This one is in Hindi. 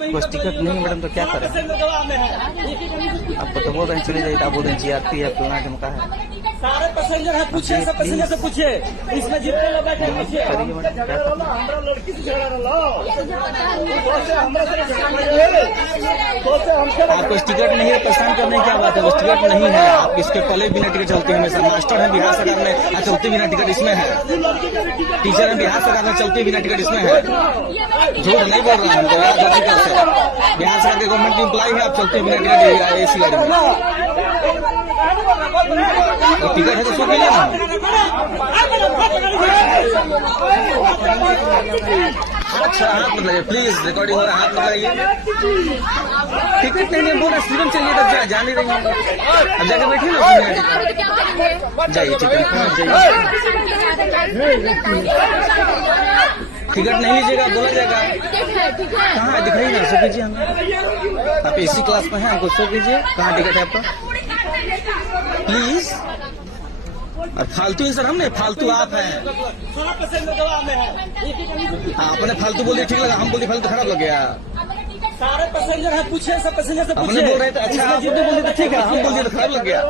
बस टिकट नहीं मैडम तो क्या करें? आपको तो बोल रहे हैं चले जाइए, आप बोल रहे हैं जीआरपी है फलाना ढमका है। सारे पैसेंजर है, पूछिए सब पैसेंजर से पूछिए, इसमें जितने लोग बैठे हैं पूछिए। करिए मैडम, क्या करें? हमरा लड़की से झगड़ा रहा आपको इस टिकट नहीं है, परेशान करने की क्या बात है? बस टिकट नहीं है, आप इसके पहले बिना टिकट चलते हैं हमेशा। मास्टर है बिहार सरकार में, चलते बिना टिकट इसमें है। टीचर है बिहार सरकार में, चलते बिना टिकट इसमें है। झूठ नहीं बोल रहा हूँ, तो यार गलती कर सकते। बिहार सरकार के गवर्नमेंट की इम्प्लाई है, आप चलते बिना टिकट एसी गाड़ी में। टिकट है तो सो मिले ना। अच्छा हाथ मत लगाइए प्लीज, रिकॉर्डिंग हो रहा है, हाथ मत लगाइए। टिकट नहीं बोल रहे, स्टूडेंट चाहिए तब जा नहीं रही हूँ। अब जाके बैठिए ना, जाइए टिकट टिकट नहीं लीजिएगा बोला जाएगा। कहाँ है दिखाइए ना, शो कीजिए हमें। आप एसी क्लास में हैं, हमको शो कीजिए कहाँ टिकट है आपका प्लीज। और फालतू इंसान हम नहीं, फालतू आप हैं। आपने फालतू बोलिए ठीक लगा, हम बोलिए फालतू खराब लग गया। सारे पैसेंजर है, पूछिए सब पैसेंजर से आपने पूछिए। बोल रहे थे अच्छा, आप बोलिए तो ठीक है, हम बोलिए तो खराब लग गया।